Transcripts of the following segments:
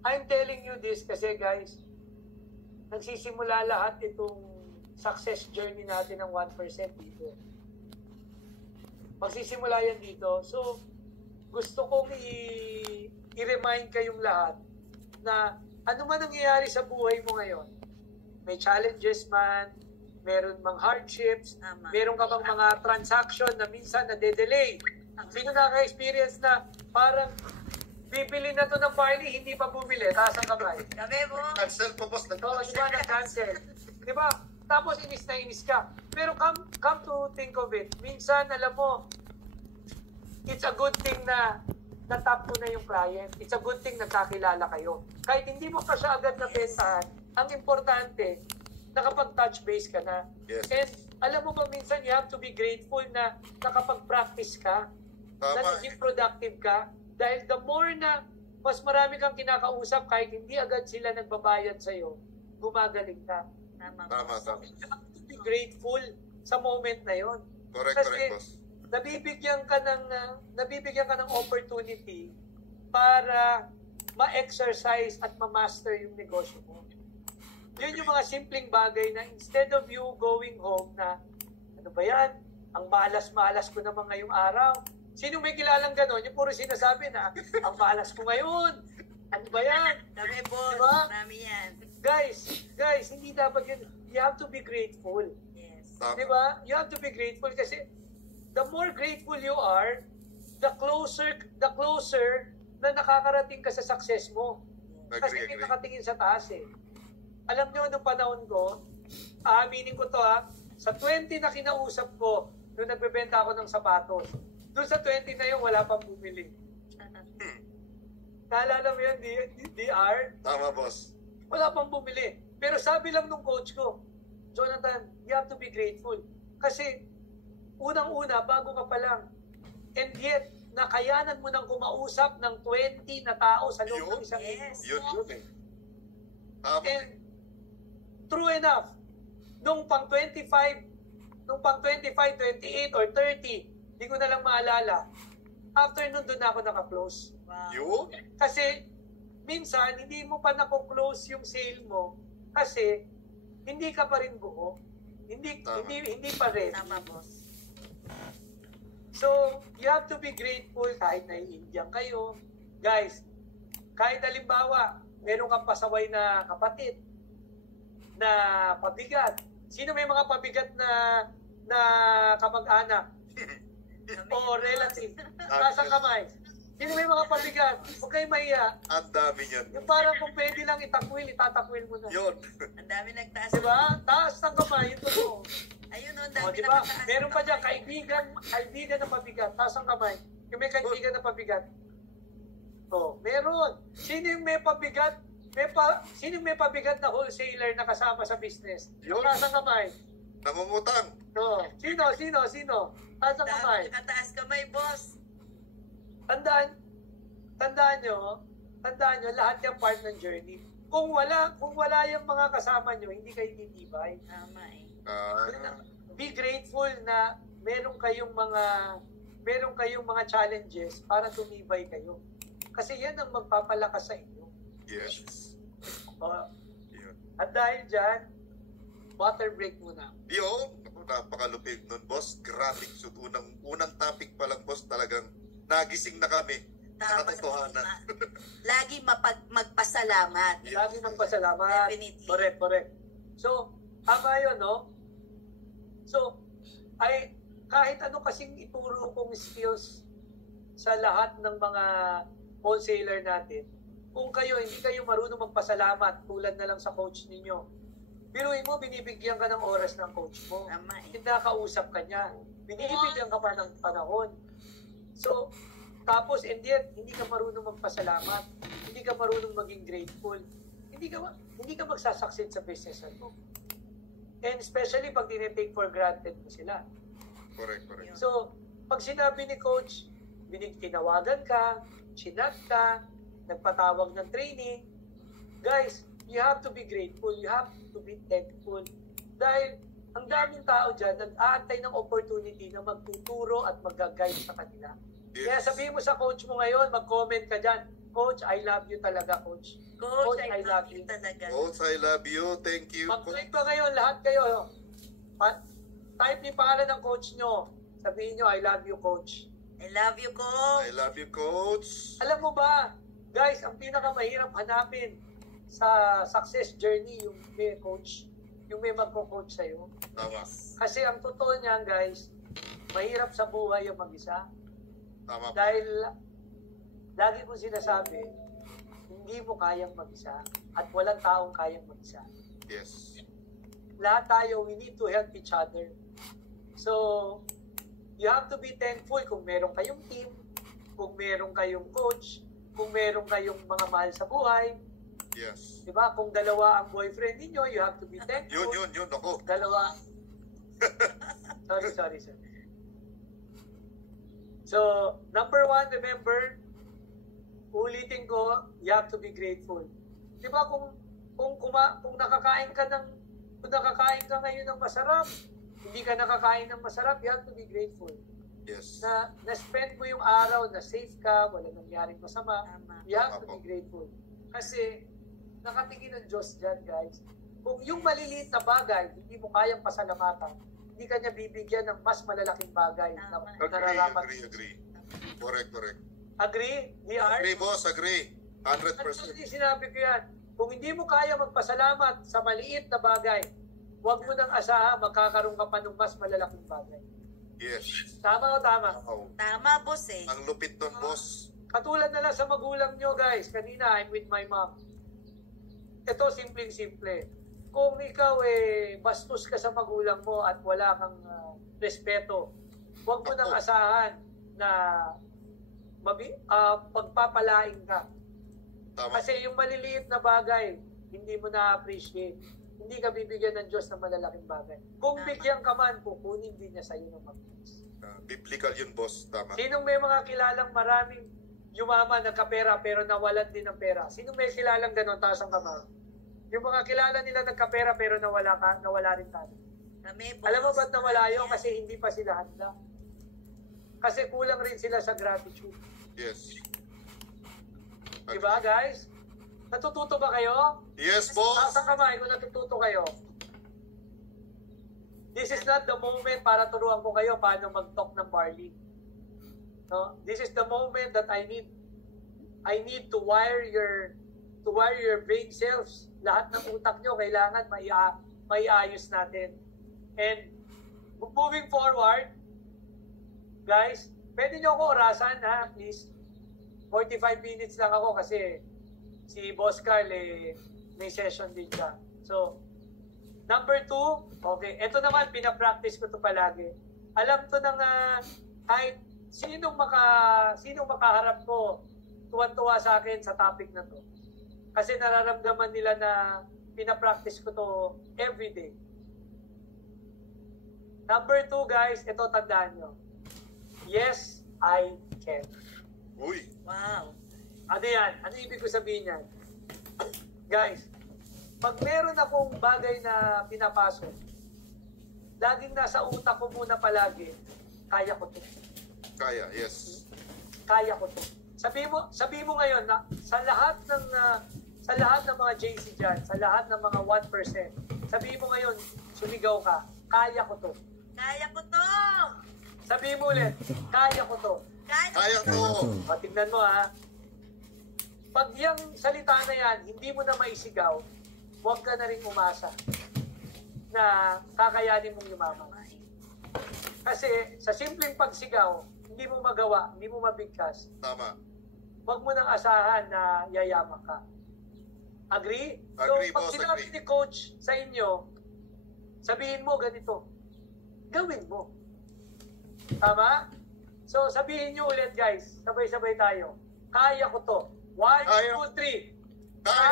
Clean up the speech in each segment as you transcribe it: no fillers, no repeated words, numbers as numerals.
I'm telling you this kasi guys, nagsisimula lahat itong success journey natin ng 1% dito. Magsisimula yan dito. So, gusto kong i-remind kayong lahat na ano man nangyayari sa buhay mo ngayon, may challenges man, meron mang hardships, meron ka bang mga transaction na minsan na-delay. Sino nakaka-experience na parang bibili na to ng barley, hindi pa bumili, taas ang kamay. Kami mo. Cancel po, boss. Oo, diba, nag-cancel. Diba? Tapos inis na inis ka. Pero come to think of it, minsan, alam mo, it's a good thing na natap mo na yung client. It's a good thing nagkakilala kayo. Kahit hindi mo pa siya agad nabentahan, ang importante, nakapag-touch base ka na. Yes. And alam mo ba, minsan you have to be grateful na nakapag-practice ka, na naging productive ka. Dahil the more na mas marami kang kinakausap, kahit hindi agad sila nagbabayad sa'yo, gumagaling ka. Tama. You have to be grateful sa moment na yon. Correct, boss. Nabibigyan ka ng opportunity para ma-exercise at ma-master yung negosyo mo. Yun yung mga simpleng bagay na instead of you going home na, ano ba yan? Ang malas-malas ko naman ngayong araw. Sino may kilalang gano'n? Yung puro sinasabi na, ang malas ko ngayon. Ano ba yan? Kami boss, diba? marami yan. Guys, hindi dapat yun. You have to be grateful. Yes. Diba? You have to be grateful kasi the more grateful you are, the closer na nakakarating ka sa success mo. Kasi hindi nakatingin sa taas eh. Alam nyo, nung panahon ko, aaminin ko to sa 20 na kinausap ko, nung nagbebenta ako ng sapatos, doon sa 20 na yun, wala pang bumili. Naalala mo yun, DR? Tama, boss. Wala pang bumili. Pero sabi lang nung coach ko, Jonathan, you have to be grateful. Kasi, unang-una, bago ka pa lang. And yet, nakayanan mo nang kumausap ng 20 na tao sa loob ng isang Yes. Yun eh. And, true enough, nung pang 25, 28 or 30, hindi ko na lang maalala. After nun, doon ako naka-close. Wow. Yun? Kasi, minsan, hindi mo pa nako-close yung sale mo kasi hindi ka pa rin buo. Hindi pa rin. Tama boss. So, you have to be grateful kahit naiindiyan kayo. Guys, kahit halimbawa, meron kang pasaway na kapatid na pabigat. Sino may mga pabigat na kamag-anak? O relative? Kasang kamay. Sino may mga pabigat? Huwag kayo mahiya. Ang dami yun. Yung parang kung pwede lang itatakwil mo na. Yun. Ang dami nagtaas. Diba? Taas ng kamay, yung totoo. Ayun o, ang O, dami diba? nakataas. Meron pa dyan, kaibigan na pabigat. Taas ang kamay. Yung may kaibigan na pabigat. O, meron. Sino yung may pabigat? Sino yung may pabigat na wholesaler na kasama sa business? Yun. Taas ang kamay. Nangungutang. O, sino? Taas ang kamay. Nakataas kamay boss. Tandaan nyo, lahat yung part ng journey. Kung wala yung mga kasama nyo, hindi kayo titibay. Tama eh. Be grateful na meron kayong mga challenges para tumibay kayo. Kasi yan ang magpapalakas sa inyo. Yes. Yun. At dahil dyan, water break muna. Yun. Napakalupit nun, boss. Grabe. So, unang topic pa lang, boss, talagang nagising na kami. Sa katotohanan. Lagi magpasalamat. Lagi magpasalamat. Definitely. Correct. So, tama yun, no? So, kahit ano kasing ituro kong skills sa lahat ng mga wholesaler natin, kung hindi kayo marunong magpasalamat, tulad na lang sa coach ninyo, biruin mo, binibigyan ka ng oras ng coach mo. Tama eh. Kinakausap ka niya. Binibigyan ka pa ng panahon. So, tapos, and yet, hindi ka marunong magpasalamat. Hindi ka marunong maging grateful. Hindi ka magsasucceed sa business mo. And especially pag tinitake for granted mo sila. Correct. So, pag sinabi ni coach, tinawagan ka, chinat ka, nagpatawag ng training, guys, you have to be grateful. You have to be thankful. Dahil ang daming tao dyan nag-aantay ng opportunity na magtuturo at mag-guide sa kanila. Yes. Kaya sabihin mo sa coach mo ngayon, mag-comment ka dyan, Coach, I love you talaga, Coach. Coach, I love you talaga. Coach, I love you. Thank you. Mag-click pa ngayon, lahat kayo. Type yung pangalan ng coach nyo. Sabihin nyo, I love you, Coach. I love you, Coach. I love you, Coach. Alam mo ba, guys, ang pinakamahirap hanapin sa success journey, yung may coach, yung may magko-coach sa'yo. Tama. Kasi ang totoo niyan, guys, mahirap sa buhay yung mag-isa. Tama. Dahil lagi kong sinasabi, hindi mo kayang mag-isa at walang taong kayang mag-isa. Yes. Lahat tayo, we need to help each other. So, you have to be thankful kung meron kayong team, kung meron kayong coach, kung meron kayong mga mahal sa buhay. Yes. Diba? Kung dalawa ang boyfriend ninyo, you have to be thankful. Yun. Ako. Dalawa. Sorry. So, number one, remember, ulitin ko, you have to be grateful. Diba kung nakakain ka ngayon ng masarap, hindi ka nakakain ng masarap, you have to be grateful. Yes. Na-spend mo yung araw na safe ka, wala nangyaring masama, Tama. you have to be grateful. Kasi, nakatingin ng Diyos dyan, guys. Kung yung maliliit na bagay, hindi mo kayang pasalamatan, hindi ka niya bibigyan ng mas malalaking bagay na nararapat. Agree. Correct. Agree? DR? Agree, boss. Agree. 100%. Actually, sinabi ko yan. Kung hindi mo kaya magpasalamat sa maliit na bagay, huwag mo nang asahan, magkakaroon ka pa ng mas malalaking bagay. Yes. Tama o tama? Wow. Tama, boss eh. Ang lupit nun, boss. Katulad na lang sa magulang nyo, guys. Kanina, I'm with my mom. Ito, simpleng-simple. Kung ikaw bastos ka sa magulang mo at wala kang respeto, huwag mo nang asahan na pagpapalain ka. Tama. Kasi yung maliliit na bagay, hindi mo na-appreciate. Hindi ka bibigyan ng Diyos ng malalaking bagay. Kung Tama. bigyan ka man, kukunin din niya sa'yo ng mabilis. Biblical yun, boss. Tama. Sinong may mga kilalang maraming yumaman, nagkapera, pero nawalan din ng pera? Sinong may kilalang ganon, taas ang kamay? Yung mga kilala nila nagkapera, pero nawala rin tayo. Kami, boss. Alam mo ba't nawala yun? Kasi hindi pa sila handa. Kasi kulang rin sila sa gratitude. Yes. Diba, guys? Natututo ba kayo? Yes, boss. Taas ang kamay kung natututo kayo. This is not the moment para turuan ko kayo paano mag-talk ng barley. No? This is the moment that I need to wire your brain cells. Lahat ng utak nyo kailangan maiayos natin. And moving forward, guys, pwede nyo ako orasan, ha, please. 45 minutes lang ako kasi si Boss Carl may session din siya. So, number 2, okay, ito naman, pinapractice ko to palagi. Alam to ng kahit sinong makaharap ko, tuwan-tuwa sa akin sa topic na to. Kasi nararamdaman nila na pinapractice ko to every day. Number 2, guys, ito tandaan nyo. Yes, I can. Uy. Wow. Ano yan? Ano ibig ko sabihin yan? Guys, pag meron akong bagay na pinapasok, laging nasa utak ko muna palagi, kaya ko to. Kaya, yes. Kaya ko to. Sabi mo ngayon na sa lahat ng mga JC dyan, sa lahat ng mga 1%, sabi mo ngayon, sumigaw ka, kaya ko to. Kaya ko to! Sabi mo ulit, kaya ko to. Kaya ko. O, tignan mo ha. Pag yung salita na yan, hindi mo na maisigaw, huwag ka na rin umasa na kakayanin mong yumaman. Kasi sa simpleng pagsigaw, hindi mo magawa, hindi mo mabigkas, Tama. huwag mo nang asahan na yayaman ka. Agree? Agree, So, pag boss, sinabi agree. ni coach sa inyo, sabihin mo ganito, gawin mo. Tama? So, sabihin nyo ulit, guys. Sabay-sabay tayo. Kaya ko to. 1, Kaya. 2, 3.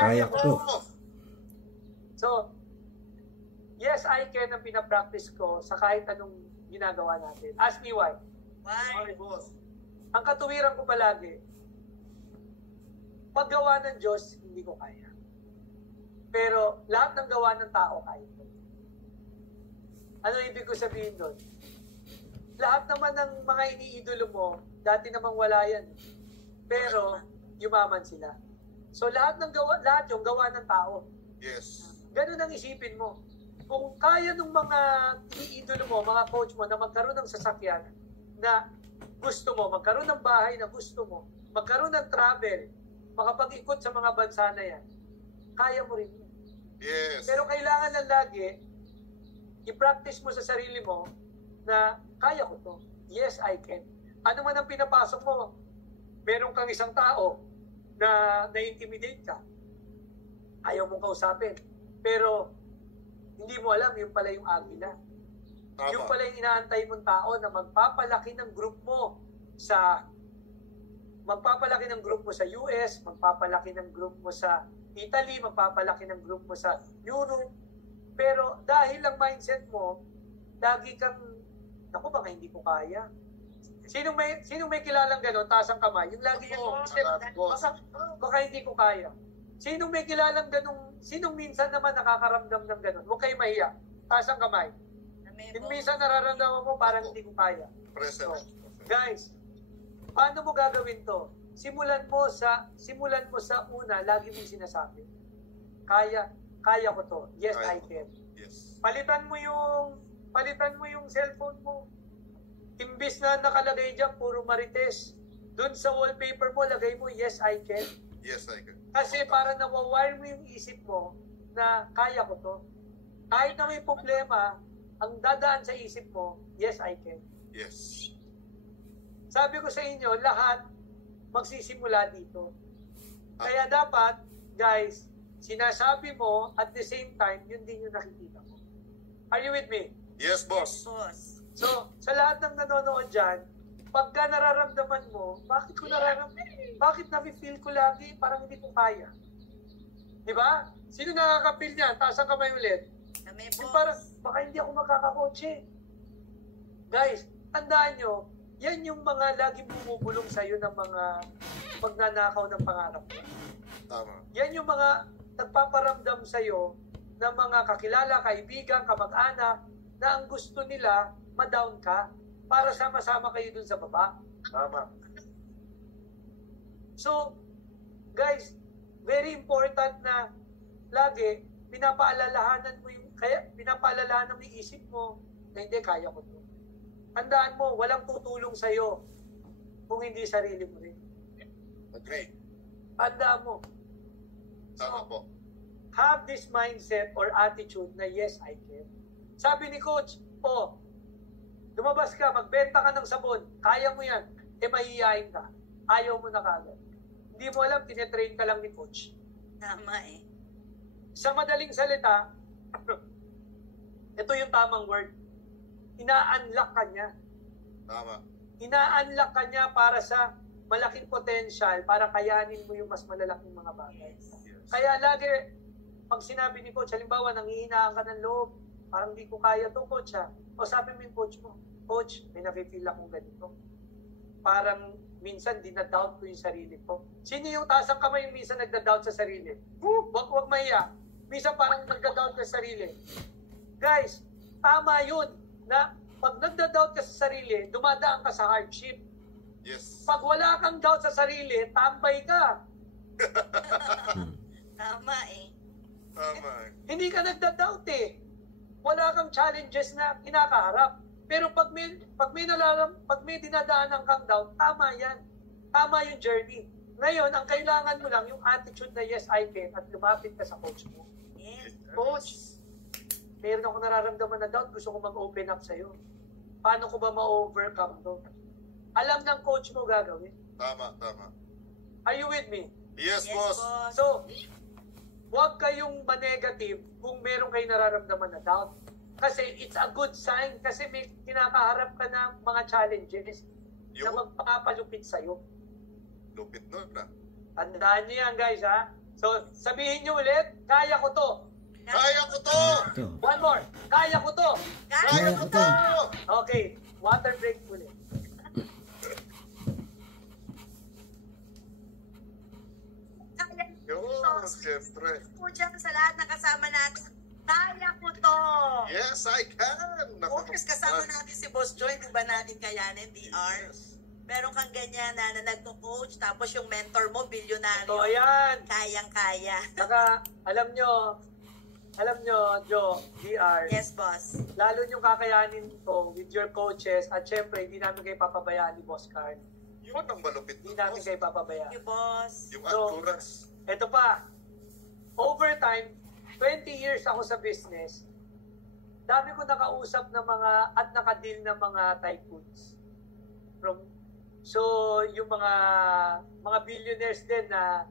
Kaya ko to. So, yes, I can ang pinapractice ko sa kahit anong ginagawa natin. Ask me why. Why? Ay, boss. Ang katuwiran ko palagi, paggawa ng Diyos, hindi ko kaya. Pero lahat ng gawa ng tao, kaya ko. Ano ibig ko sabihin doon? Lahat naman ng mga iniidolo mo, dati namang wala yan. Pero, yumaman sila. So lahat yung gawa ng tao. Yes. Ganun ang isipin mo. Kung kaya ng mga iniidolo mo, mga coach mo, na magkaroon ng sasakyan na gusto mo, magkaroon ng bahay na gusto mo, magkaroon ng travel, makapag-ikot sa mga bansa na yan, kaya mo rin yun. Yes. Pero kailangan lang lagi, i-practice mo sa sarili mo na kaya ko to. Yes, I can. Ano man ang pinapasok mo, meron kang isang tao na na-intimidate ka, ayaw mong kausapin. Pero hindi mo alam, yung pala yung agila. Tama. Yung pala yung inaantay mong tao na magpapalaki ng group mo sa US, magpapalaki ng group mo sa Italy, magpapalaki ng group mo sa Europe. Pero dahil lang mindset mo, lagi kang, naku, baka hindi ko kaya. Sinong may kilalang gano'n, taas ang kamay? Yung lagi yung baka hindi ko kaya. Sinong may kilalang gano'ng, sinong minsan naman nakakaramdam ng gano'n? Huwag kayo mahiya. Taas ang kamay. Yung minsan nararamdaman mo, parang hindi ko kaya. Present. So, guys, paano mo gagawin to? Simulan mo sa una, lagi mong sinasabi. Kaya ko to. Yes, I can. Yes. Palitan mo yung cellphone mo. Imbis na nakalagay dyan, puro marites. Doon sa wallpaper mo, lagay mo, yes, I can. Yes, I can. Kasi para nawawire mo yung isip mo na kaya ko to. Kahit na may problema, ang dadaan sa isip mo, yes, I can. Yes. Sabi ko sa inyo, lahat magsisimula dito. Kaya dapat, guys, sinasabi mo at the same time, yun din yung nakikita mo. Are you with me? Yes, boss. Boss. So, sa lahat ng nanonood dyan, pagka nararamdaman mo, bakit nafe-feel ko lagi, parang hindi ko kaya? Di ba? Sino nakaka-feel niyan? Taas ang kamay ulit. Kami, Yung boss. parang, baka hindi ako makakakotse. Guys, tandaan nyo, yan yung mga laging bumubulong sa'yo ng mga magnanakaw ng pangarap mo. Tama. Yan yung mga nagpaparamdam sa'yo ng mga kakilala, kaibigan, kamag-anak, na ang gusto nila, ma-down ka para sama-sama kayo dun sa baba. Tama. So, guys, very important na lagi pinapaalalahanan mo yung isip mo na hindi, kaya ko to. Tandaan mo, walang tutulong sa'yo kung hindi sarili mo rin. Agree. Tandaan mo. Tama po. Have this mindset or attitude na yes, I can. Sabi ni Coach, lumabas ka, magbenta ka ng sabon, kaya mo yan, mahihiyain ka. Ayaw mo na kagad. Hindi mo alam, tinetrain ka lang ni Coach. Tama eh. Sa madaling salita, ito yung tamang word. Ina-unlock ka niya. Tama. Ina-unlock ka niya para sa malaking potential para kayanin mo yung mas malalaking mga bagay. Yes. Yes. Kaya lagi, pag sinabi ni Coach, halimbawa, nanghihinaan ka ng loob, parang di ko kaya to, Coach, ha? O sabi mo yung Coach mo, Coach, may nafe-feel akong ganito. Parang minsan dinadoubt ko yung sarili ko. Sino yung taas ang kamay yung minsan nagda-doubt sa sarili? Wag mahiya. Minsan parang nagda-doubt ka sa sarili. Guys, tama yun na pag nagda-doubt ka sa sarili, dumadaan ka sa hardship. Yes. Pag wala kang doubt sa sarili, tambay ka. Tama eh. Tama. Hindi ka nagda-doubt eh. Wala kang challenges na kinakaharap. Pero pag may dinadaanan kang doubt, tama yan. Tama yung journey. Ngayon, ang kailangan mo lang yung attitude na yes, I can at lumapit ka sa coach mo. Yes. Coach, meron ako nararamdaman na doubt, gusto ko mag-open up sa'yo. Paano ko ba ma-overcome to? Alam ng coach mo gagawin. Tama. Are you with me? Yes, Yes, boss. boss. So, huwag kayong ma-negative kung meron kayong nararamdaman na doubt. Kasi it's a good sign kasi may kinakaharap ka ng mga challenges na magpapalupit sa'yo. Lupit nun na. Tandaan niyo yan, guys, ha? So, sabihin niyo ulit, kaya ko to. Kaya ko to! Ito. One more, kaya ko to. Kaya ko to! Okay, water break ulit. Yun, siyempre. Po dyan sa lahat ng kasama natin. Kaya ko to. Yes, I can! Focus kasama natin si Boss Joy. Di ba natin kayanin, DR? Yes. meron kang ganyan na nagko-coach, tapos yung mentor mo, bilyonaryo. So, ayan. Kayang-kaya. Saka, alam nyo, Joe, DR, Yes, boss. lalo nyo kakayanin to with your coaches at syempre, hindi namin kayo papabayaan ni Boss Carl. Yun ang malupit Hindi nun, namin boss. kayo papabayaan. Thank you, boss. Yung So, endurance. Ito pa, over time, 20 years ako sa business, dami ko nakausap ng mga, at nakadeal ng mga tycoons. So, yung mga billionaires din na,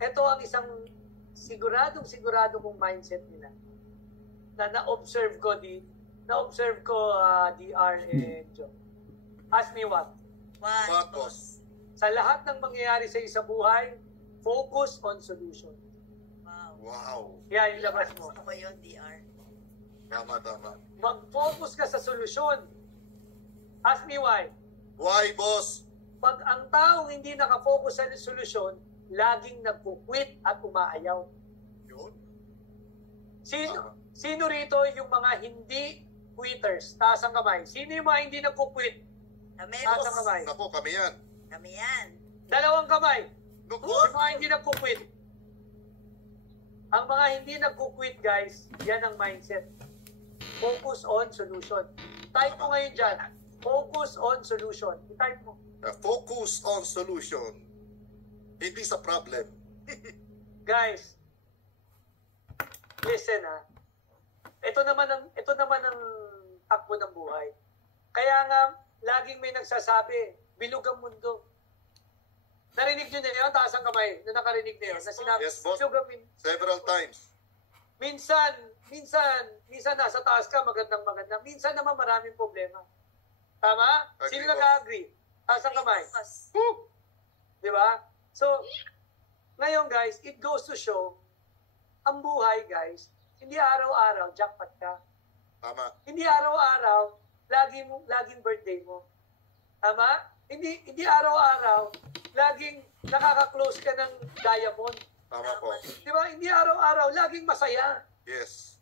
ito ang isang sigurado kong mindset nila. Na-observe ko, DR and Joe. Ask me what? What, What, boss? Sa lahat ng mangyayari sa isa buhay, focus on solution. Wow. Wow. Yan, ilabas mo. Gusto ko yun, DR. Tama. Mag-focus ka sa solusyon. Ask me why. Why, boss? Pag ang taong hindi nakafocus sa solusyon, laging nagkukwit at umaayaw. Yun. Sino rito yung mga hindi quitters? Taas ang kamay. Sino yung mga hindi nagkukwit? Kami, Taas ang boss. kamay. Nako, kami yan. Kami yan. Dalawang kamay. Nako. Yung mga hindi nagkukwit. Ang mga hindi nagkukwit, guys, yan ang mindset. Focus on solution. Type mo ngayon dyan. Focus on solution. I-type mo. Focus on solution. Hindi sa problem. Guys, listen Ito naman ang takbo ng buhay. Kaya nga, laging may nagsasabi, bilog ang mundo. Narinig nyo na yun? Taas ang kamay na nakarinig na yun. Na sinabi, Yes, boss. bilog ang Several times. Minsan nasa taas ka, maganda. Minsan naman maraming problema. Tama? Agree, Sino boss. nag-agree? Taas ang kamay. Boss. Di ba? So, ngayon guys, it goes to show, ang buhay guys, hindi araw-araw, jackpot ka. Tama. Hindi araw-araw, laging birthday mo. Tama? Hindi araw-araw, laging nakaka-close ka ng diamond. Tama po. Di ba? Hindi araw-araw, laging masaya. Yes.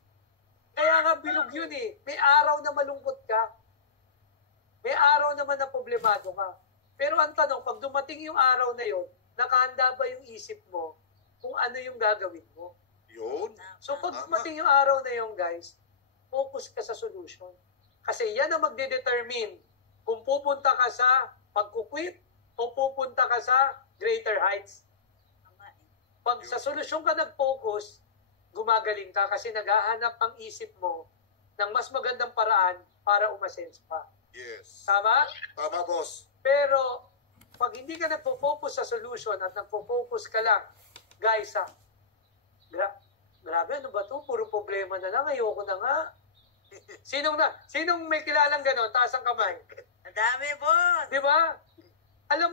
Kaya nga bilog yun eh. May araw na malungkot ka. May araw naman na problemado ka. Pero ang tanong, pag dumating yung araw na yun, nakahanda ba yung isip mo kung ano yung gagawin mo? Yun. So pag Tama. dumating yung araw na yun, guys, focus ka sa solution. Kasi yan ang magdedetermine kung pupunta ka sa pagkukwit o pupunta ka sa greater heights. Tama eh. Pag sa solusyon ka nag-focus, gumagaling ka kasi naghahanap ang isip mo ng mas magandang paraan para umasenso pa. Yes. Tama? Tama, boss. Pero, pag hindi ka nagpo-focus sa solution at nagpo-focus ka lang, guys, grabe, ano ba to? Puro problema na lang, ayoko na nga. Sinong may kilalang gano'n? Taas ang kamay. Ang dami, boss. Di ba? Alam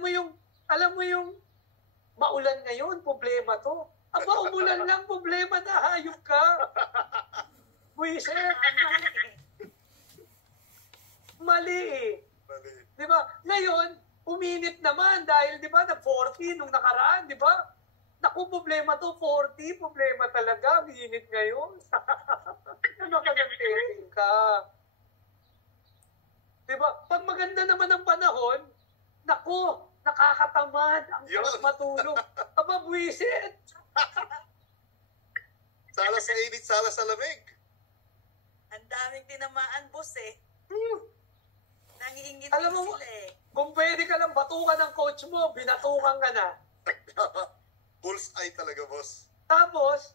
mo yung maulan ngayon, problema to. Aba, umulan lang, problema na, hayop ka. Buisit. Mali eh. Mali. Di ba? Ngayon, uminit naman dahil, di ba, na-40 nung nakaraan, di ba? Naku, problema to, 40, problema talaga, uminit ngayon. Ano ka nag-testing ka? Di ba? Pag maganda naman ang panahon, naku, nakakatamad, ang Yun. sarap matulog. Aba, buwisit. Sala sa init, sala sa lamig. Ang daming tinamaan, boss eh. Nangiingit Alam mo, sila eh. kung pwede ka lang batukan ng coach mo, binatukan ka na. Bullseye talaga, boss. Tapos,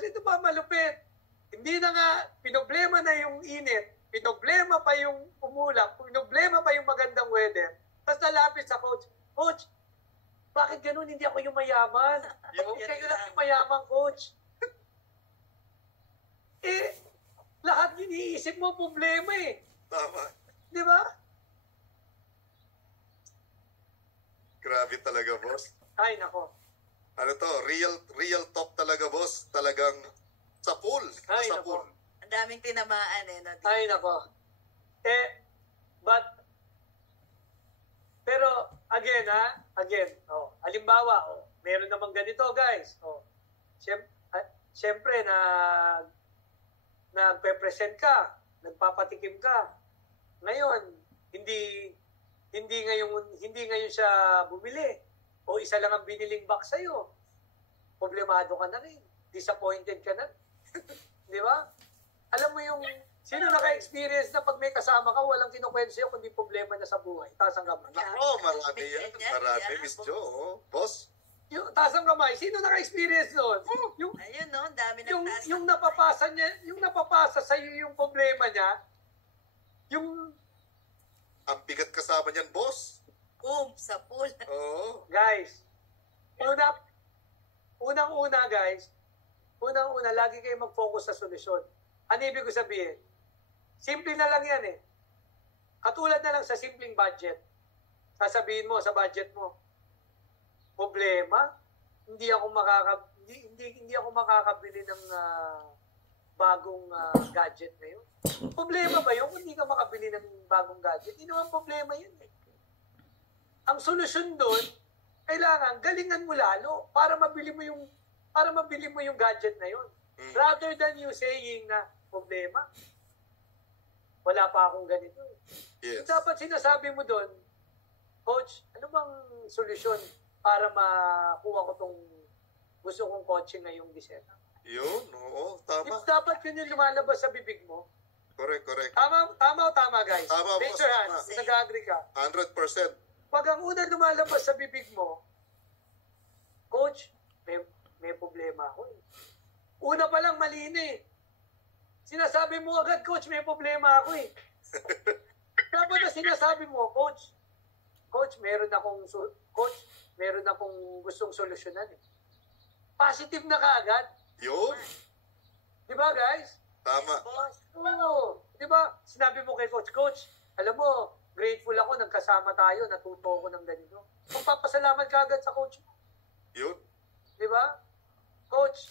ito pa malupit. Hindi na nga, pinoblema na yung init, pinoblema pa yung umulap, pinoblema pa yung magandang weather. Tapos nalapit sa coach, Coach, bakit ganun hindi ako yung mayaman? Yung- Kayo lang yung mayaman, coach. Lahat iniisip mo problema eh. Tama. Di ba? Grabe talaga, boss. Ay, nako. Ano to, real talk talaga, boss. Talagang sa pool. Ay, Sa nako. pool. Ang daming tinamaan eh. No? Ay, nako. Pero, again, halimbawa, meron namang ganito, guys. Siyempre, nagpe-present ka, nagpapatikim ka. Ngayon, hindi hindi ngayon siya bumili o isa lang ang biniling box sa'yo, problemado ka na rin. Disappointed ka na. Di ba? Alam mo yung, sino naka-experience na pag may kasama ka, walang kinukwento sa'yo kundi problema na sa buhay. Taas ang kamay. Nako, marami yan. Marami, Miss Jo. Oh. Boss, Yung taas ang kamay, sino naka-experience doon? Yung, Ayun, no? Dami yung, ng taas. yung napapasa niya, yung napapasa sa'yo yung problema niya, yung, ang bigat kasama niyan, boss. Sa pool. Oo. guys, unang-una guys, lagi kayo mag-focus sa solusyon. Ano ibig ko sabihin? Simple na lang yan eh. Katulad na lang sa simpleng budget. Sasabihin mo sa budget mo, problema, hindi ako makakabili ng bagong gadget ngayon. Problema ba yun? Hindi ka makabili ng bagong gadget. Hindi naman problema yun eh. Ang solusyon doon, kailangan galingan mo lalo para mabili mo yung gadget na yun. Rather than you saying na problema, wala pa akong ganito. Yes. Dapat sinasabi mo doon, Coach, ano bang solusyon para makuha ko tong gusto kong kotse ngayong December? Yun, oo. Tama. Dapat yun yung lumalabas sa bibig mo. Correct. Tama o tama, guys? Tama, Raise boss, your hand. tama. Kung nag-agree ka. 100%. Pag ang unang lumalabas sa bibig mo, Coach, may problema ako eh. Una pa lang mali na eh. Sinasabi mo agad, Coach, may problema ako eh. Dapat na sinasabi mo, Coach, meron akong gustong solusyonan eh. Positive na kaagad. Yun. Di ba, guys? Tama. Boss. Oo. Di ba? Sinabi mo kay Coach, alam mo, grateful ako, nagkasama tayo, natuto ako ng ganito. Magpapasalamat ka agad sa Coach mo. Yun. Di ba? Coach,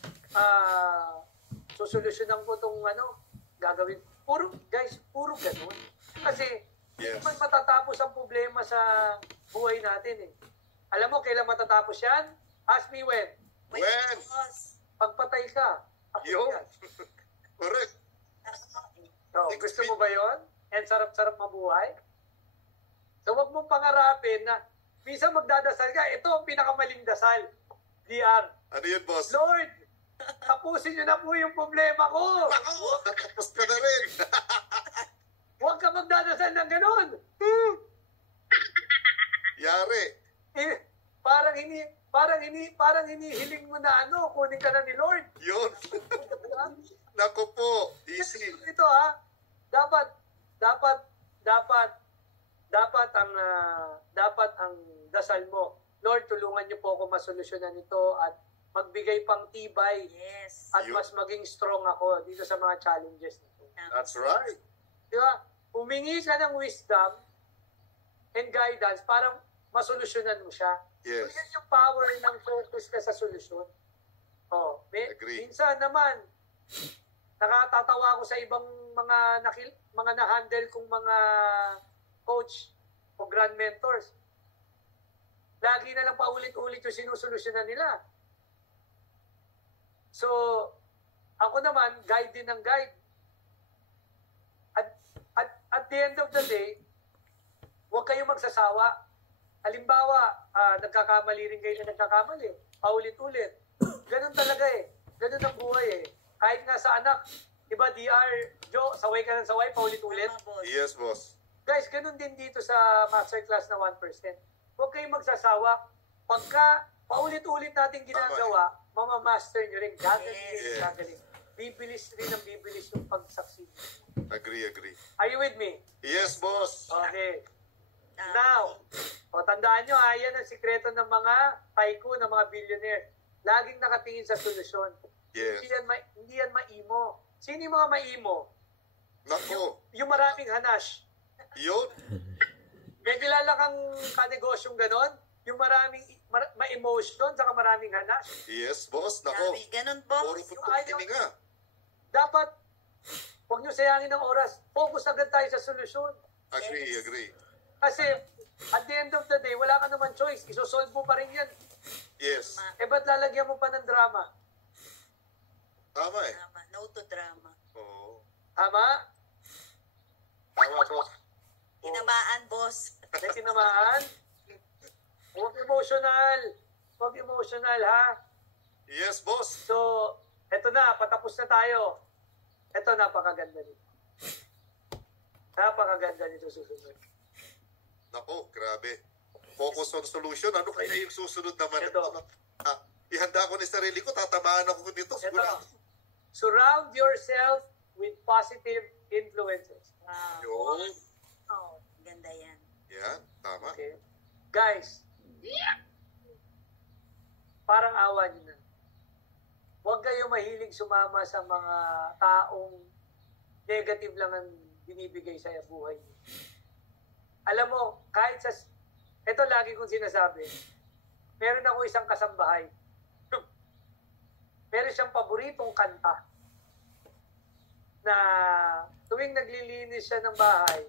susolusyonan ko itong gagawin. Puro ganun. Kasi, Yes. hindi man matatapos ang problema sa buhay natin eh. Alam mo, kailan matatapos yan? Ask me when. When? Boss. Pagpatay ka. Ako Yun. yan. Correct. So, gusto mo ba yon? And sarap-sarap mabuhay? So, wag mong pangarapin na minsan magdadasal ka, ito ang pinakamaling dasal. DR. Ano yun, boss? Lord, tapusin niyo na po yung problema ko. Ako, natapos ka na rin. Huwag ka magdadasal ng ganun. Yari. Eh, parang hinihiling mo na kunin ka na ni Lord. Yun. Naku po. Easy. Ito dapat ang dasal mo. Lord, tulungan niyo po ako masolusyonan ito at magbigay pang tibay Yes. at mas maging strong ako dito sa mga challenges nito. That's right. Di ba? Humingi ka ng wisdom and guidance para masolusyonan mo siya. Yes. So, yan yung power ng focus ka sa solusyon. Agree. Minsan naman, nakatatawa ako sa ibang mga na-handle kong mga coach o grand mentors. Lagi na lang paulit-ulit yung sinusolusyonan nila. So, ako naman, guide din ng guide. At the end of the day, huwag kayong magsasawa. Halimbawa, nagkakamali rin kayo na nagkakamali. Paulit-ulit. Ganun talaga eh. Ganun ang buhay eh. Kahit nga sa anak, diba DR, Joe, saway ka ng saway, paulit-ulit. Tama, boss. Yes, boss. Guys, ganun din dito sa masterclass na 1%. Huwag kayong magsasawa. Pagka paulit-ulit natin ginagawa, mamamaster nyo rin. Gagaling, Yes. gagaling. Bibilis rin ang bibilis yung pag-succeed. Agree. Are you with me? Yes, boss. Okay. Now, tandaan nyo, yan ang sikreto ng mga tycoon, ng mga billionaire. Laging nakatingin sa solusyon. Yes. Hindi yan maimo. Sino yung mga maimo? Naku. Yung maraming hanash. Yun. May kilala kang kanegosyong ganon? Yung maraming ma-emotion, saka maraming hanash. Yes, boss. Naku. Sabi, ganun, Puro boss. putok tininga. Dapat, huwag nyo sayangin ng oras. Focus agad tayo sa solusyon. Agree. Kasi, at the end of the day, wala ka naman choice. Isosolve mo pa rin yan. Yes. Ba't lalagyan mo pa ng drama? Tama eh. Drama. No to drama. Oo. Tama? Tama, boss. Tinamaan, boss. May tinamaan? Huwag emotional. Huwag emotional, ha? Yes, boss. So, eto na, patapos na tayo. Eto, napakaganda nito. Napakaganda nito susunod. Nako, grabe. Focus on solution. Ano kaya yung susunod naman? Ito. Ihanda ko ni sarili ko, tatamaan ako dito. Ito. Sigurado. Surround yourself with positive influences. Wow. Yun. Oh, ganda yan. Yan, tama. Okay? Guys, parang awa nyo na. Huwag kayo mahilig sumama sa mga taong negative lang ang binibigay sa buhay niyo. Alam mo, kahit sa... Ito lagi kong sinasabi. Meron ako isang kasambahay. Meron siyang paboritong kanta na tuwing naglilinis siya ng bahay,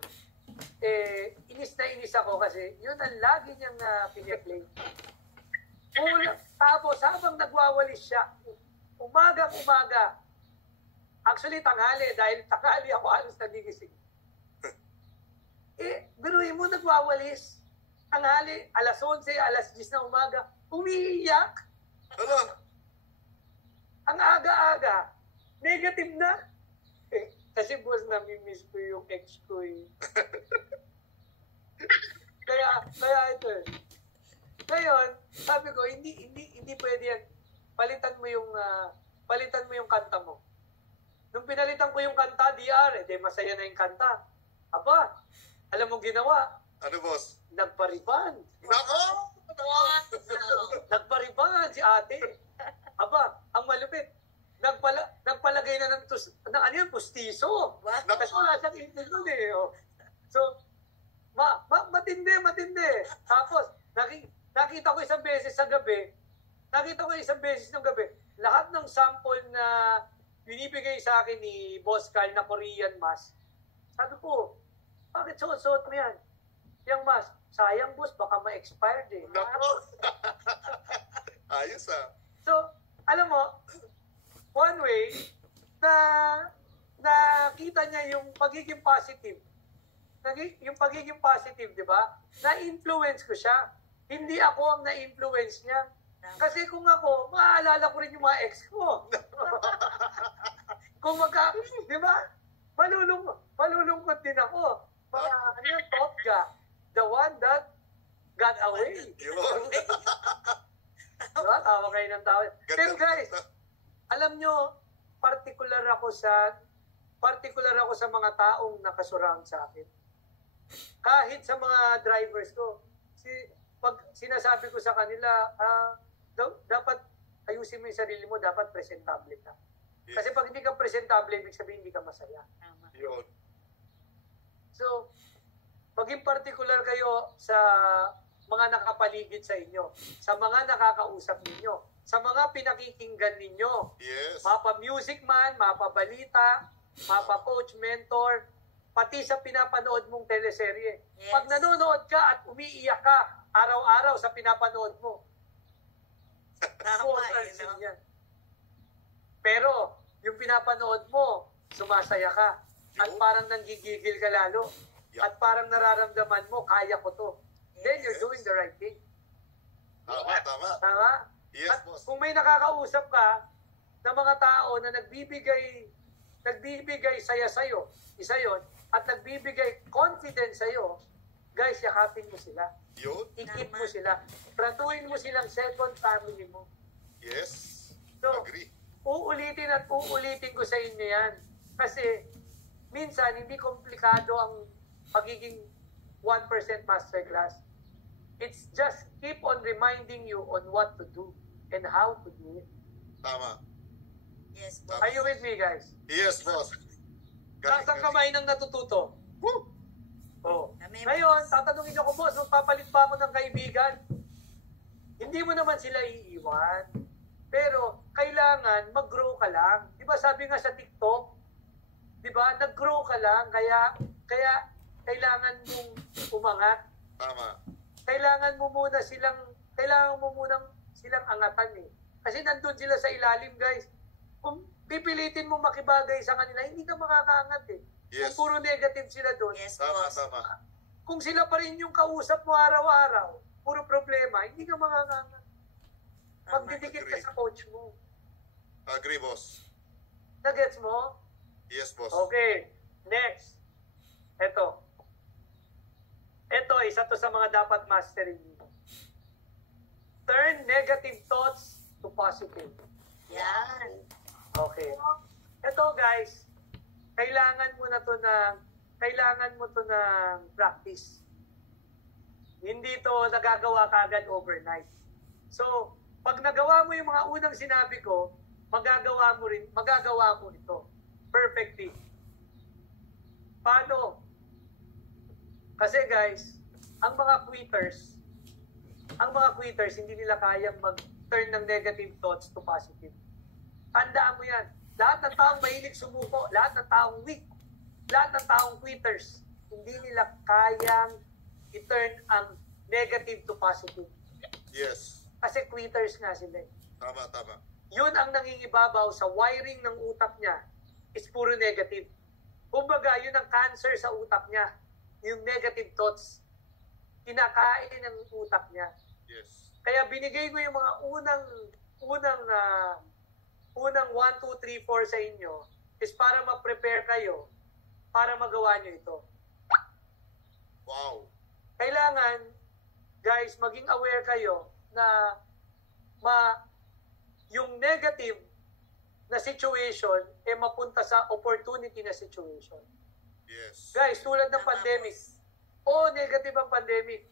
inis na inis ako kasi yun ang lagi niyang piniplay. Tapos habang nagwawalis siya, umaga, actually tanghali, dahil tanghali ako halos nagigising. Biruin mo, nagwawalis, tanghali, alas 11, alas 10 na umaga, umiiyak. Ano? Ang aga-aga, negative na. Kasi boss, nami-miss ko yung ex ko eh. kaya ito eh. Ngayon, sabi ko, hindi pwede yan. Palitan mo yung kanta mo. Nung pinalitan ko yung kanta, DR, masaya na yung kanta. Aba, alam mo ginawa? Ano, boss? Nagpariban. Nako! Nagpariban si ate. Aba, ang malupit. Nagpalagay na ng ano yan, pustiso. What? Kasi wala siyang intel nun eh. Oh. So, matindi. Tapos, nakita ko isang beses ng gabi, lahat ng sample na binibigay sa akin ni Boss Carl na Korean mask, sabi ko, bakit suot mo yan? Yung mask, sayang boss, baka ma-expired eh. Nako! Ayos ah. So, alam mo, one way na nakita niya yung pagiging positive. Yung pagiging positive, di ba? Na-influence ko siya. Hindi ako ang na-influence niya. Kasi kung ako, maaalala ko rin yung mga ex ko. Kung di ba? Malulungkot din ako. Ano yung Topga? The one that got away. Yun. Diba? Tawa kayo ng tawa. Pero guys, alam nyo, particular ako sa mga taong nakasurround sa akin. Kahit sa mga drivers ko. Pag sinasabi ko sa kanila, dapat ayusin mo yung sarili mo, dapat presentable ka. Yes. Kasi pag hindi ka presentable, ibig sabihin hindi ka masaya. Tama. Yun. So, maging particular kayo sa mga nakapaligid sa inyo, sa mga nakakausap ninyo, sa mga pinakikinggan ninyo. Yes. Mapa-music man, mapa-balita, mapa-coach, mentor, pati sa pinapanood mong teleserye. Yes. Pag nanonood ka at umiiyak ka araw-araw sa pinapanood mo, Tama important eh, no? yan. Pero, yung pinapanood mo, sumasaya ka. At Yun. parang nanggigigil ka lalo. Yeah. At parang nararamdaman mo, kaya ko to. Then you're doing the right thing. Tama. Tama? Yes, At boss. kung may nakakausap ka ng mga tao na nagbibigay saya sa'yo, isa yon, at nagbibigay confidence sa'yo, guys, yakapin mo sila. Yun. Ikip Tama. mo sila. Tratuin mo silang second family mo. Yes. So, Agree. uulitin at uulitin ko sa inyo yan. Kasi, minsan, hindi komplikado ang pagiging 1% masterclass. It's just keep on reminding you on what to do and how to do it. Tama. Yes, boss. Are you with me, guys? Yes, boss. Taas ang kamay ng natututo. Woo! Oh. Kami, Ngayon, boss. tatanungin ako, boss, magpapalit pa ako ng kaibigan. Hindi mo naman sila iiwan. Pero, kailangan mag-grow ka lang. Di ba sabi nga sa TikTok, di ba, nag-grow ka lang, kaya kailangan mong umangat. Tama. Kailangan mo munang silang angatan eh. Kasi nandun sila sa ilalim, guys. Kung pipilitin mo makibagay sa kanila, hindi ka makakaangat eh. Yes. Kung puro negative sila doon, Yes, Tama, boss. tama. kung sila pa rin yung kausap mo araw-araw, puro problema, hindi ka magdidikit ka sa coach mo. Agree, boss. Nagets mo? Yes, boss. Okay. Next. Ito, isa to sa mga dapat masterin mo. Turn negative thoughts to positive. Yan. Okay. Ito guys, kailangan mo to ng practice. Hindi to nagagawa kagad overnight. So, pag nagawa mo yung mga unang sinabi ko, magagawa mo ito perfectly. Paano? Kasi guys, ang mga quitters hindi nila kayang mag-turn ng negative thoughts to positive. Tandaan mo yan. Lahat ng taong mahilig sumuko, lahat ng taong weak, lahat ng taong quitters, hindi nila kayang i-turn ang negative to positive. Yes. Kasi quitters nga sila. Tama. Yun ang nangingibabaw sa wiring ng utak niya is puro negative. Kumbaga, yun ang cancer sa utak niya. Yung negative thoughts. Kinakain ng utak niya. Yes. Kaya binigay ko yung mga unang 1, 2, 3, 4 sa inyo is para ma-prepare kayo para magawa nyo ito. Wow. Kailangan, guys, maging aware kayo na yung negative na situation mapunta sa opportunity na situation. Yes. Guys, tulad ng pandemic. Negative ang pandemic.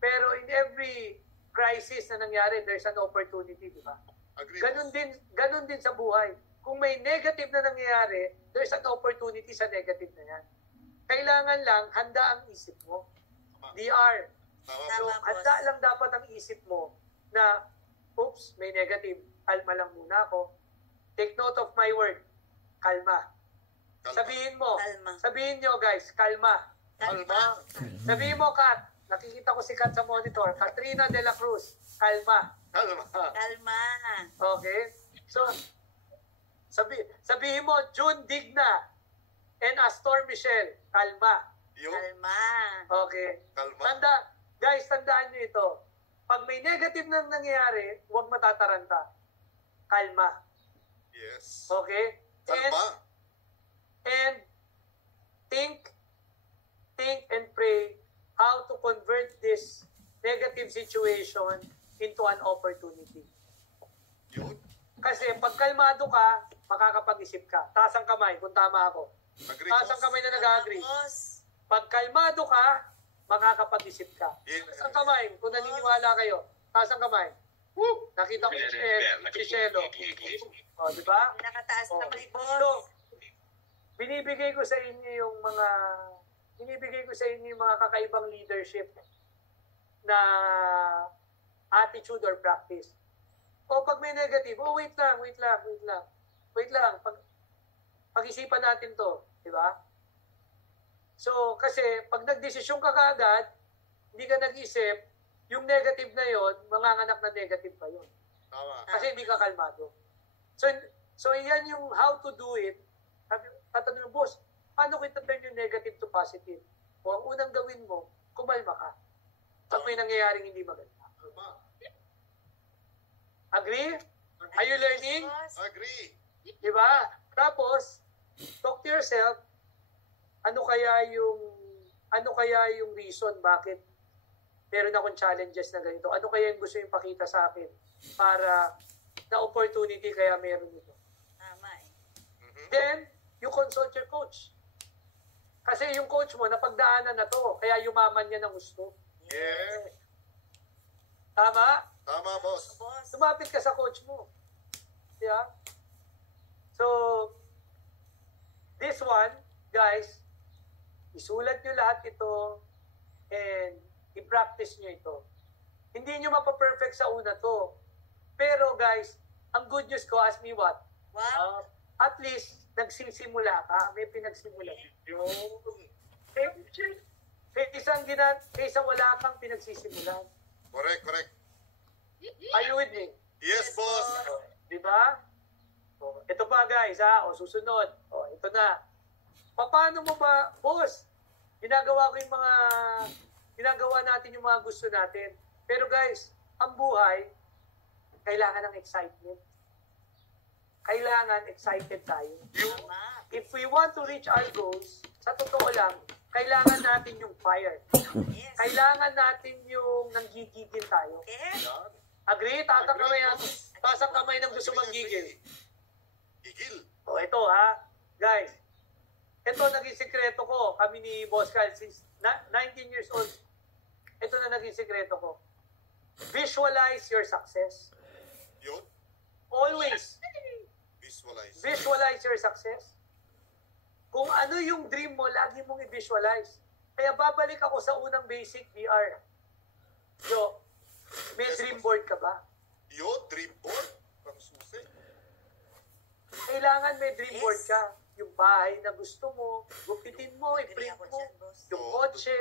Pero in every crisis na nangyari, there's an opportunity, di ba? Agree. Ganun din sa buhay. Kung may negative na nangyayari, there's an opportunity sa negative na yan. Kailangan lang, handa ang isip mo. DR. Tama. So, Tama, boss. handa lang dapat ang isip mo na, oops, may negative. Kalma lang muna ako. Take note of my word. Kalma. Sabihin mo. Kalma. Sabihin nyo, guys, kalma. Kalma. Sabihin mo, Kat. Nakikita ko si Kat sa monitor. Katrina de la Cruz. Kalma. Kalma. Kalma. Okay? So, sabihin mo, June Digna and Astor Michelle. Kalma. Yung Kalma. Okay? kalma. Guys, tandaan nyo ito. Pag may negative nang nangyayari, huwag matataranta. Kalma. Yes. Okay? Kalma. And think and pray how to convert this negative situation into an opportunity. Yun. Kasi pag kalmado ka, makakapag-isip ka. Taas ang kamay kung tama ako. Agree, Taas ang boss. kamay na nag-agree. Boss. Pag kalmado ka, makakapag-isip ka. Yes. Taas ang kamay kung naniniwala kayo. Taas ang kamay. Woo! Nakita ko si Shelo. O, di ba? Nakataas Oh. na kay So, boss. binibigay ko sa inyo yung mga kakaibang leadership na attitude or practice. O pag may negative, wait lang. Pag-isipan natin to, di ba? So, kasi pag nagdesisyon ka kaagad, hindi ka nag-isip, yung negative na yon, manganganak na negative pa yon. Tama. Kasi hindi ka kalmado. So yan yung how to do it. Tatanong mo, boss, paano kita turn yung negative to positive? O ang unang gawin mo, kumalma ka. Pag may nangyayaring hindi maganda. Kalma. Agree? Are you learning? Boss. Agree. Diba? Tapos, talk to yourself, ano kaya yung reason bakit meron akong challenges na ganito? Ano kaya yung gusto yung pakita sa akin para na opportunity kaya meron ito? Tama eh. Mhm. Then, you consult your coach. Kasi yung coach mo, napagdaanan na to, kaya yumaman niya ng gusto. Yes. Tama? Tama, boss. Boss. Lumapit ka sa coach mo. Yeah? So, this one, guys, isulat nyo lahat ito and i-practice nyo ito. Hindi nyo mapaperfect sa una to. Pero guys, ang good news ko, ask me what? Wow. At least, nagsisimula ka. May pinagsimula. Yung Kaysa wala kang pinagsisimulan. correct. Are you with me? Yes, boss. Di ba? Ito pa guys, susunod. Ito na. Paano mo ba, boss? ginagawa natin yung mga gusto natin. Pero guys, ang buhay, kailangan ng excitement. Kailangan excited tayo. Tama. If we want to reach our goals, sa totoo lang, kailangan natin yung fire. Yes. Kailangan natin yung nanggigigil tayo. Yes. Yan. Agree? Taas ang kamay ng gusto manggigil. Gigil. O ito ha, guys. Ito naging sikreto ko. Kami ni Boss Kyle since 19 years old. Ito na naging sikreto ko. Visualize your success. Yun. Always Visualize. visualize your success. Kung ano yung dream mo, lagi mong i-visualize. Kaya babalik ako sa unang basic VR. So, may Yes, dream boss. board ka ba? Yun, dream board. Pang susi. Kailangan may dream Yes. board ka. Yung bahay na gusto mo, gupitin mo, Agree i-print ako mo. dyan, boss. Yung Oo. kotse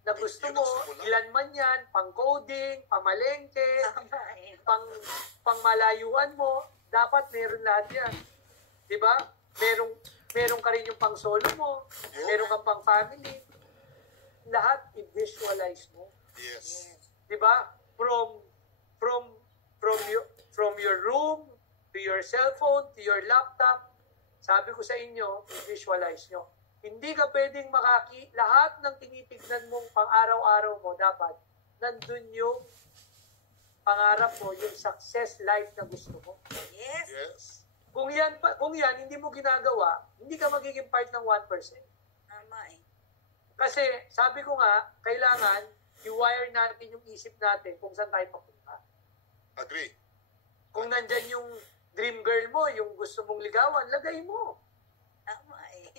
na gusto Yun mo, ang simula. ilan man yan, pang coding, pamalengke, Tama eh. pang malayuan mo, dapat meron lahat yan. Di ba? Meron ka rin yung pang solo mo, Yun. meron kang pang family. Lahat i-visualize mo. Yes. Di ba? From your room to your cellphone to your laptop, sabi ko sa inyo, i-visualize nyo. Hindi ka pwedeng lahat ng tinitignan mong pang-araw-araw mo, dapat nandun yung pangarap mo, yung success life na gusto mo. Yes. Yes. Kung yan hindi mo ginagawa, hindi ka magiging part ng 1%. Tama eh. Kasi sabi ko nga, kailangan i-wire natin yung isip natin kung saan tayo papunta. Agree. Kung nandyan yung dream girl mo, yung gusto mong ligawan, lagay mo. Tama eh.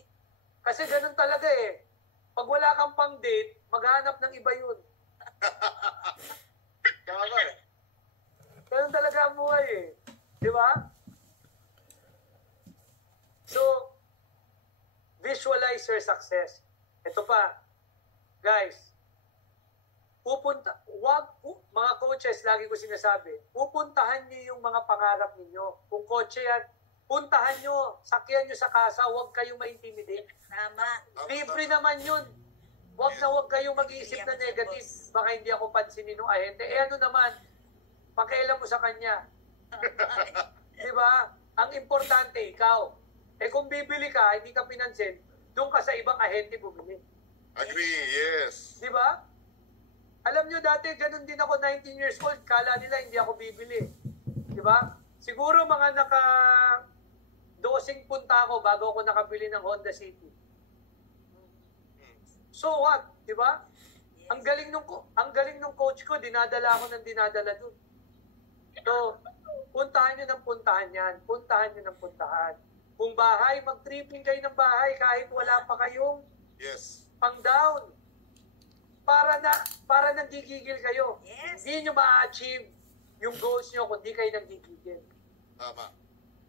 Kasi ganun talaga eh. Pag wala kang pang date, maghanap ng iba yun. Tama eh. Ganun talaga ang buhay eh. Di ba? So, visualize your success. Ito pa, guys, mga coaches, lagi ko sinasabi, pupuntahan niyo yung mga pangarap ninyo. Kung kotse yan, puntahan nyo, sakyan nyo sa kasa, huwag kayong ma-intimidate. Tama. Libre naman yun. Huwag kayong mag-iisip na negative. Baka hindi ako pansinin ng ahente. Ano naman, pakialam mo sa kanya. Di ba? Ang importante, ikaw. Kung bibili ka, hindi ka pinansin, doon ka sa ibang ahente bumili. Agree, yes. Di ba? Alam nyo, dati ganun din ako, 19 years old, kala nila hindi ako bibili. Di ba? Siguro mga 12 punta ako bago ako nakabili ng Honda City. So what? Di ba? Ang galing nung coach ko, dinadala ako ng dinadala dun. So, puntahan nyo ng puntahan yan. Puntahan nyo ng puntahan. Kung bahay, mag-tripping kayo ng bahay kahit wala pa kayong Yes. pang-down. Para nagigigil kayo. Yes. Hindi nyo ma-achieve yung goals nyo kung hindi kayo nagigigil. Tama.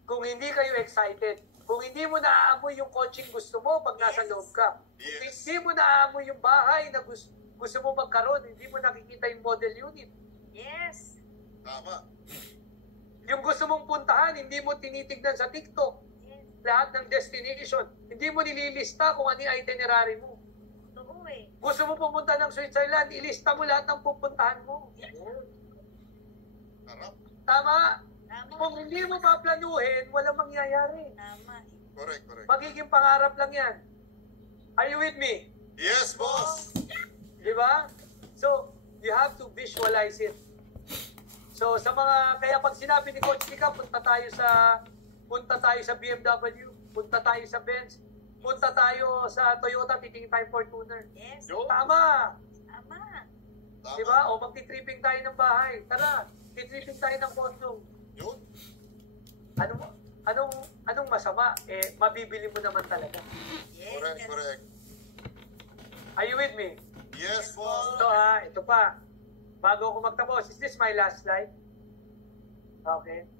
Kung hindi kayo excited. Kung hindi mo naaamoy yung coaching gusto mo pag nasa Yes. loob ka. Kung Yes. hindi mo naaamoy yung bahay na gusto mo magkaroon, hindi mo nakikita yung model unit. Yes. Tama. Yung gusto mong puntahan, hindi mo tinitignan sa TikTok. Yes. Lahat ng destination. Hindi mo nililista kung ano yung itinerary mo. Totoo eh. Gusto mo pumunta ng Switzerland, ilista mo lahat ng pupuntahan mo. Harap. Tama? Tama. Kung hindi mo paplanuhin, walang mangyayari. Tama eh. Correct, correct. Magiging pangarap lang yan. Are you with me? Yes, boss. Di ba? So, you have to visualize it. So, kaya pag sinabi ni Coach Tika, punta tayo sa BMW, punta tayo sa Benz, punta tayo sa Toyota, titingin tayo Fortuner. Yes. Yun. Tama! Tama. Tama. Di ba? O magti-tripping tayo ng bahay. Tara, titripping tayo ng condo. Yun. Anong masama? Mabibili mo naman talaga. Yes. Correct, correct. Are you with me? Yes, boss. Ito ito pa. Bago ako magtapos, is this my last slide? Okay.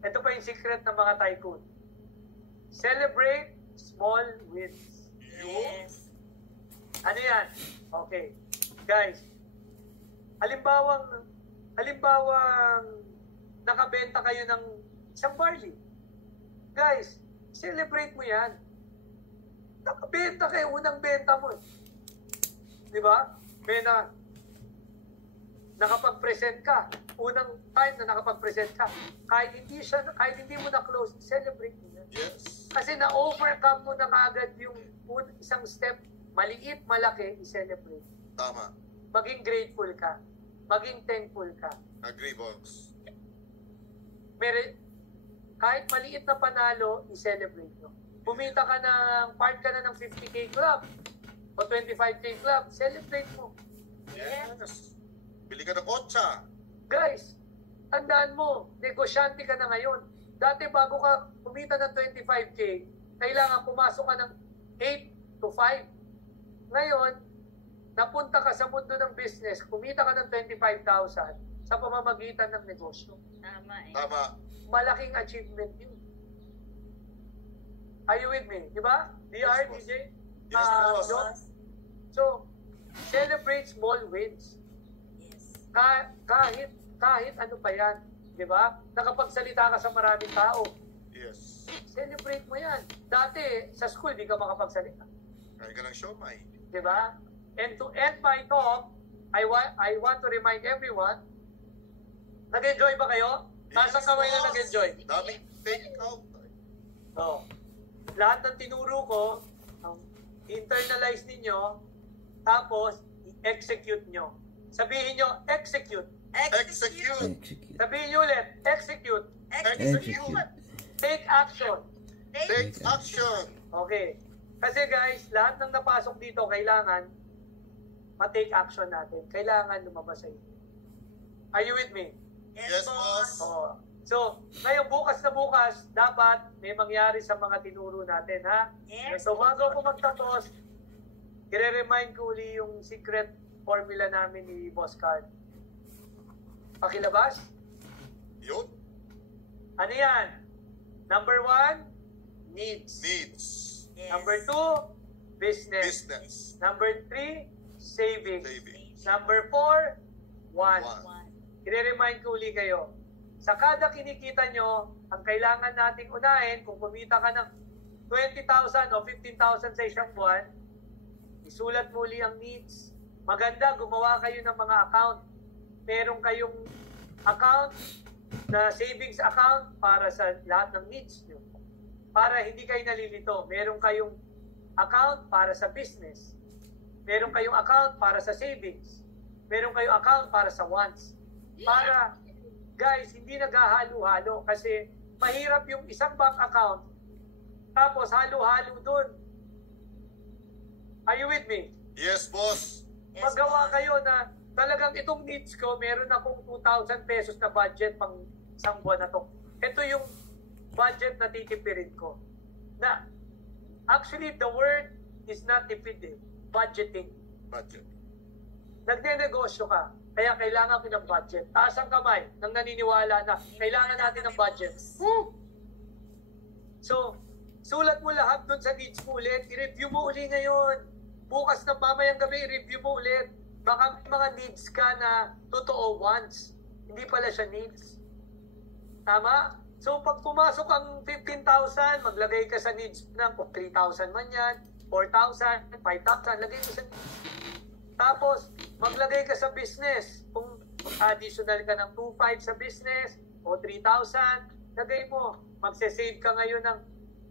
Ito pa yung secret ng mga tycoon. Celebrate small wins. Yun. Yes. Ano yan? Okay. Guys, halimbawang nakabenta kayo ng isang barley. Guys, celebrate mo yan. nakabenta kayo, unang benta mo. Di ba? May nakapag-present ka. Unang time na nakapag-present ka. Kahit hindi mo na-close, celebrate mo yan. Yes. Kasi na-overcome mo na kaagad yung isang step, maliit, malaki, i-celebrate. Tama. Maging grateful ka. Maging thankful ka. Agree, boss. Kahit maliit na panalo, i-celebrate mo. Pumita ka part ka na ng 50K club o 25K club, celebrate mo. Yes. Bili ka ng kotsa. Guys, tandaan mo, negosyante ka na ngayon. Dati bago ka kumita ng 25K, kailangan pumasok ka ng 8 to 5. Ngayon, napunta ka sa mundo ng business, kumita ka ng 25,000 sa pamamagitan ng negosyo. Tama eh. Tama. Malaking achievement yun. Are you with me? Di ba? DR, Yes, DJ? Yes, boss. John? So, celebrate small wins. Yes. Kahit ano pa yan. Di ba? Nakapagsalita ka sa maraming tao. Yes. Celebrate mo yan. Dati, sa school, di ka makapagsalita. Kaya ka ng siomay. Di ba? And to end my talk, I want to remind everyone, nag-enjoy ba kayo? Nasa kamay na nag-enjoy? Daming take out. Oh. Lahat ng tinuro ko, internalize ninyo, tapos i-execute nyo. Sabihin nyo, execute. Execute. Sabihin nyo ulit, execute. Execute. Take action. Take action. Okay. Kasi guys, lahat ng napasok dito, kailangan ma-take action natin. Kailangan lumabas sa inyo. Are you with me? Yes, boss. Oo. So, ngayon bukas na bukas, dapat may mangyari sa mga tinuro natin, ha? Yes. So, bago ako magtapos, i-remind ko uli yung secret formula namin ni Boss Carl. Pakilabas? Yun. Ano yan? Number 1, needs. Needs. Yes. Number 2, business. Business. Number 3, savings. Savings. Number 4, wants. Want. I-remind ko uli kayo. Sa kada kinikita nyo, ang kailangan nating unahin, kung kumita ka ng 20,000 o 15,000 sa isang buwan, isulat mo uli ang needs. Maganda, gumawa kayo ng mga account. Meron kayong account na savings account para sa lahat ng needs nyo. Para hindi kayo nalilito. Meron kayong account para sa business. Meron kayong account para sa savings. Meron kayong account para sa wants. Para, guys, hindi naghahalo-halo kasi mahirap yung isang bank account tapos halo-halo dun. Are you with me? Yes, boss. Yes, Magawa boss. kayo na talagang itong needs ko, meron akong 2,000 pesos na budget pang isang buwan na to. Ito yung budget na titipirin ko. Na, actually, the word is not tipid eh. Budgeting. Budget. Nagne-negosyo ka, kaya kailangan ko ng budget. Taas ang kamay nang naniniwala na kailangan natin ng budget. So, sulat mo lahat dun sa needs mo ulit. I-review mo uli ngayon. Bukas na mamayang gabi, i-review mo ulit. Baka may mga needs ka na totoo wants. Hindi pala siya needs. Tama? So, pag pumasok ang 15,000, maglagay ka sa needs na kung 3,000 man yan, 4,000, 5,000, lagay mo sa needs. Tapos, maglagay ka sa business. Kung additional ka ng 2,500 sa business o 3,000, lagay mo. Magse-save ka ngayon ng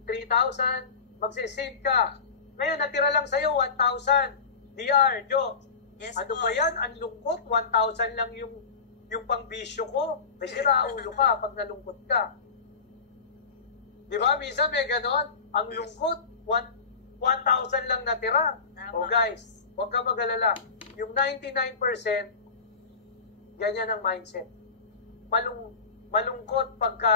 3,000, magse-save ka. Ngayon, natira lang sa'yo 1,000. DR, Joe. Yes, Ano boss. ba yan? Ang lungkot. 1,000 lang yung pangbisyo ko. May siraulo ka pag nalungkot ka. Di ba? Minsan may ganon. Ang Yes. lungkot, 1,000 lang natira. Tama. O guys, huwag ka mag-alala. Yung 99%, ganyan ang mindset. Malungkot pagka,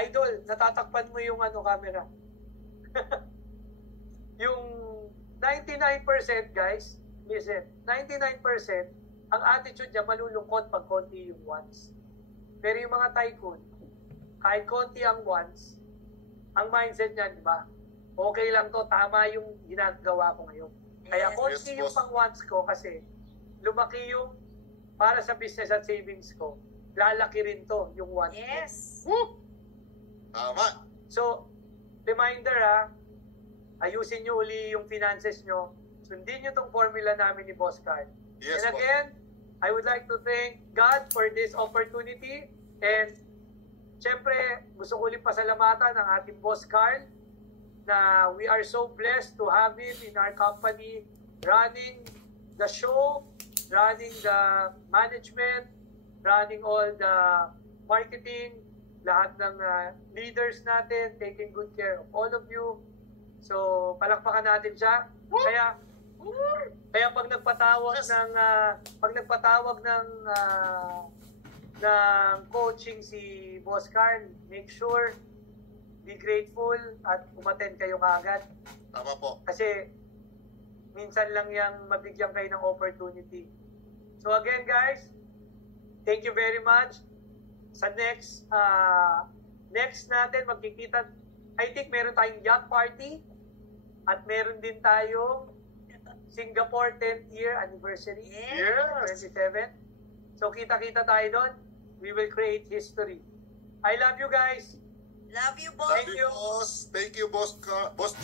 idol, natatakpan mo yung camera. Yung 99%, guys, listen, 99%, ang attitude niya malulungkot pag konti yung wants. Pero yung mga tycoon, kahit konti ang wants, ang mindset niya, di ba? Okay lang to, tama yung ginagawa ko ngayon. Kaya Yes. konti Yes, yung boss. pang wants ko kasi lumaki yung para sa business at savings ko. Lalaki rin to, yung wants ko. Yes. Tama. So, reminder ha, ayusin nyo uli yung finances nyo, sundin nyo tong formula namin ni Boss Carl. Yes, And boss. again, I would like to thank God for this opportunity, and syempre, gusto ko ulit pasalamatan ang ating Boss Carl na we are so blessed to have him in our company, running the show, running the management, running all the marketing, lahat ng leaders natin, taking good care of all of you. So, palakpakan natin siya. Kaya pag nagpatawag ng coaching si Boss Carl, make sure be grateful at umattend kayo kaagad. Tama po. Kasi minsan lang yang mabigyan kayo ng opportunity. So again guys, thank you very much. Sa next natin magkikita, I think meron tayong yacht party at meron din tayong Singapore 10th year anniversary. Yes. 27. So kita-kita tayo doon. We will create history. I love you guys. Love you, boss. Thank you, boss. Thank you, Boss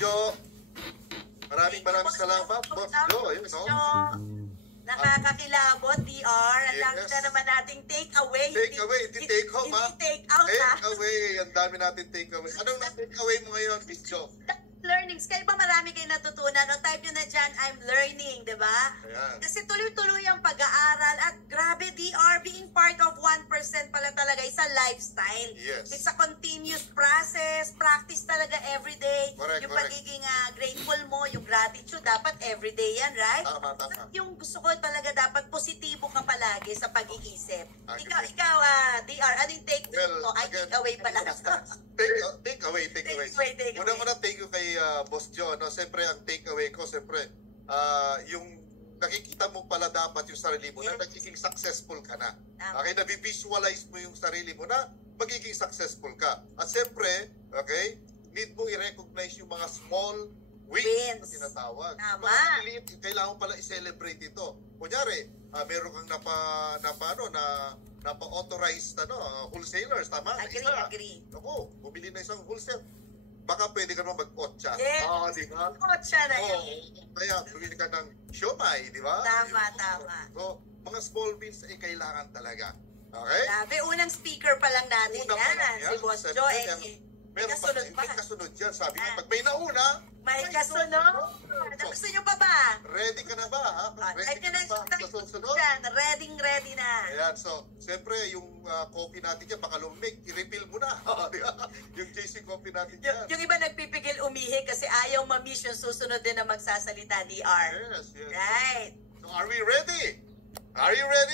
Joe. Maraming salamat, Boss Joe. Yun, no? Nakakakilabot, DR. Ang Yes. dami na naman nating take away. Take away, hindi take home, ha? Hindi take out, ha? Take away. Ang dami natin take away. Anong na-take away mo ngayon, Boss Joe? Learnings. Kayo ba marami kayo natutunan? O type nyo na dyan, I'm learning, di ba? Ayan. Kasi tuloy-tuloy ang pag-aaral at grabe, DR, being part of 1% pala talaga is a lifestyle. Yes. It's a continuous process, practice talaga everyday. Correct, Yung correct. pagiging grateful mo, yung gratitude, dapat everyday yan, right? Tama. Yung gusto ko talaga dapat positibo ka palagi sa pag-iisip. Okay. Ikaw, DR, ano yung take Well, mo? Ay, again, take away pala. Take away. Take away. Unang-una, thank you kay Boss Joe. No? Siyempre, ang take away ko, siyempre, yung nakikita mo pala dapat yung sarili mo na nagiging successful ka na. Tama. Okay, nabivisualize mo yung sarili mo na magiging successful ka. At siyempre, okay, need mo i-recognize yung mga small wins na tinatawag. Tama. Mga maliliit, kailangan pala i-celebrate ito. Kunyari, meron kang napa-authorized wholesalers, tama? Agree. Ako, bumili na isang wholesale. Baka pwede ka naman mag-otcha. Yes. Oo, di ba? Kotsa na yan. Kaya bumili ka ng siomay, di ba? Tama. So, mga small wins ay kailangan talaga. Okay? Grabe, unang speaker pa lang natin Una pa lang yan. Si Boss Siyempre, Joe. May Meron kasunod pa. may kasunod yan. Sabi nga, pag may nauna, May kasunod. Gusto nyo pa ba? ready ka na ba? Ha? Ready ka na ba sa susunod? Dyan, ready na. Ayan, so, siyempre, yung coffee natin dyan, baka lumig, i-refill mo na. Di ba? Yung JC coffee natin dyan. Yung iba nagpipigil umihi kasi ayaw ma-miss yung susunod din na magsasalita, DR. Yes. Right. So, are we ready? Are you ready?